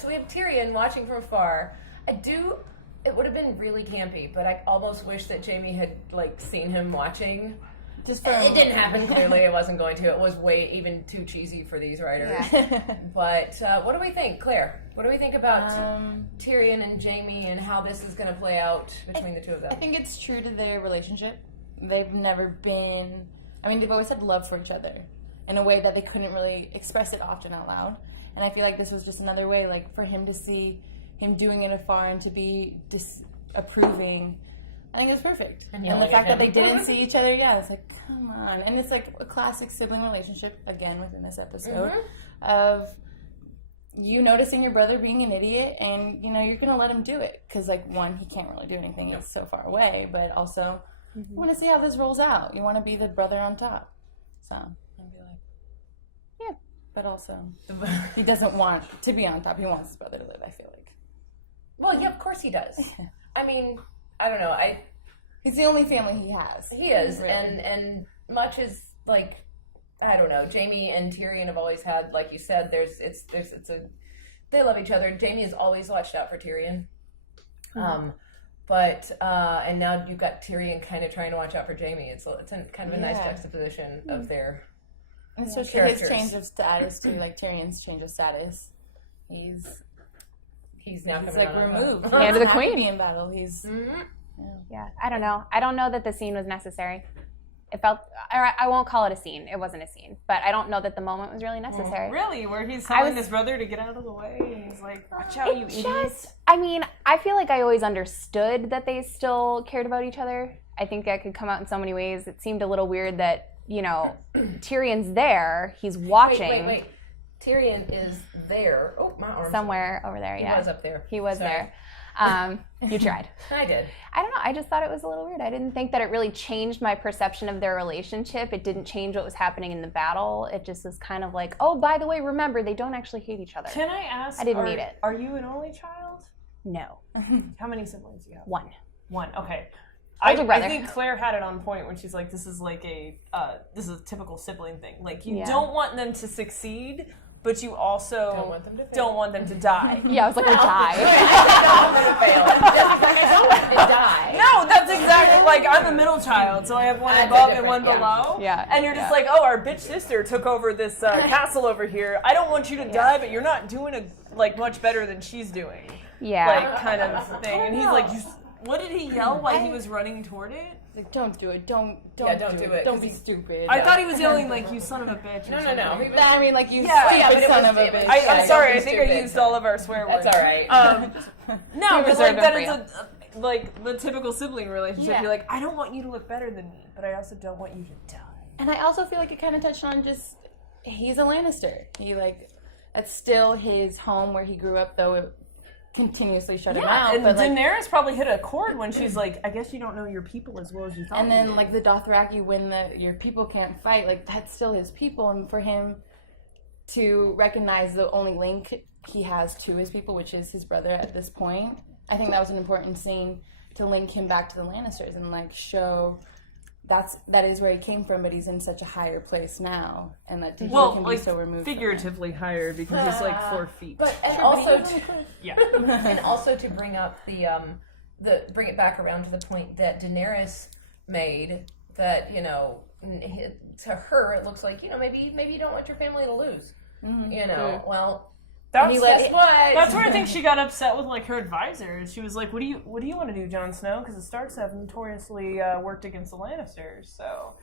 So we have Tyrion watching from afar. It would have been really campy, but I almost wish that Jamie had, seen him watching. It didn't happen, clearly. It wasn't going to. It was way even too cheesy for these writers. Yeah. But what do we think, Claire? What do we think about Tyrion and Jamie and how this is going to play out between the two of them? I think it's true to their relationship. They've never been... they've always had love for each other in a way that they couldn't really express it often out loud. And I feel like this was just another way, for him to see him doing it afar and to be disapproving. I think it was perfect. And the fact that they didn't see each other, it's like, come on. And it's like a classic sibling relationship, again, within this episode, of you noticing your brother being an idiot and, you're going to let him do it. Because, one, he can't really do anything. He's so far away. But also, you want to see how this rolls out. You want to be the brother on top. So, I'd be like, yeah. But also, he doesn't want to be on top. He wants his brother to live, I feel like. Well, yeah, of course he does. I don't know. He's the only family he has. He is, really. and much as I don't know. Jamie and Tyrion have always had, like you said, they love each other. Jamie has always watched out for Tyrion, and now you've got Tyrion kind of trying to watch out for Jamie. It's kind of a nice juxtaposition of their and especially his change of status too, Tyrion's change of status. He's now removed. Hand of the queen in battle. He's yeah. I don't know. I don't know that the scene was necessary. It felt. I won't call it a scene. It wasn't a scene, but I don't know that the moment was really necessary. Really, where he's telling his brother to get out of the way, and he's like, "Watch out, you idiots!" I feel like I always understood that they still cared about each other. I think that could come out in so many ways. It seemed a little weird that Tyrion's there. He's watching. Wait. Tyrion is there. Oh, my arm. Somewhere over there, yeah. He was up there. He was there. You tried. I did. I don't know. I just thought it was a little weird. I didn't think that it really changed my perception of their relationship. It didn't change what was happening in the battle. It just was kind of like, oh, by the way, remember, they don't actually hate each other. Can I ask? I didn't need it. Are you an only child? No. How many siblings do you have? One. Okay. Older brother. I think Claire had it on point when she's like, this is a typical sibling thing. You don't want them to succeed, but you also don't want them to die. Yeah, I was like, or die. I don't want them to die. No, that's exactly, I'm a middle child, so I have one above and one below. Yeah. And you're just our bitch sister took over this castle over here. I don't want you to die, but you're not doing much better than she's doing. Yeah. Kind of thing. And he's like, what did he yell while he was running toward it? Don't do it. Don't do it. Don't be stupid. I thought he was yelling you son of a bitch. No. You stupid son of a bitch. I'm sorry. I think I used all of our swear words. That's all right. No, but that is the typical sibling relationship. Yeah. You're like, I don't want you to look better than me, but I also don't want you to die. And I also feel like it kind of touched on just he's a Lannister. That's still his home where he grew up, though it continuously shut him out. And Daenerys probably hit a chord when she's like, I guess you don't know your people as well as you thought. And then the Dothraki, when your people can't fight, that's still his people, and for him to recognize the only link he has to his people, which is his brother at this point, I think that was an important scene to link him back to the Lannisters and show that is where he came from, but he's in such a higher place now, and that he can be so removed. Figuratively higher because he's 4 feet. But and also to bring up bring it back around to the point that Daenerys made that to her it looks like maybe you don't want your family to lose. Mm-hmm. Well. Guess what? That's where I think she got upset with her advisors. She was like, "What do you want to do, Jon Snow? Because the Starks have notoriously worked against the Lannisters. So,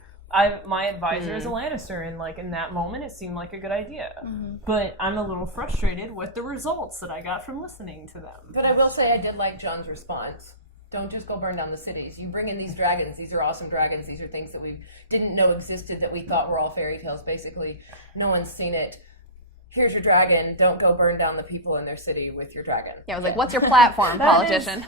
my advisor is a Lannister, and in that moment, it seemed like a good idea. Mm-hmm. But I'm a little frustrated with the results that I got from listening to them. But I will say, I did like Jon's response. Don't just go burn down the cities. You bring in these dragons. These are awesome dragons. These are things that we didn't know existed that we thought were all fairy tales. Basically, no one's seen it. Here's your dragon. Don't go burn down the people in their city with your dragon. Yeah, I was like, what's your platform, politician?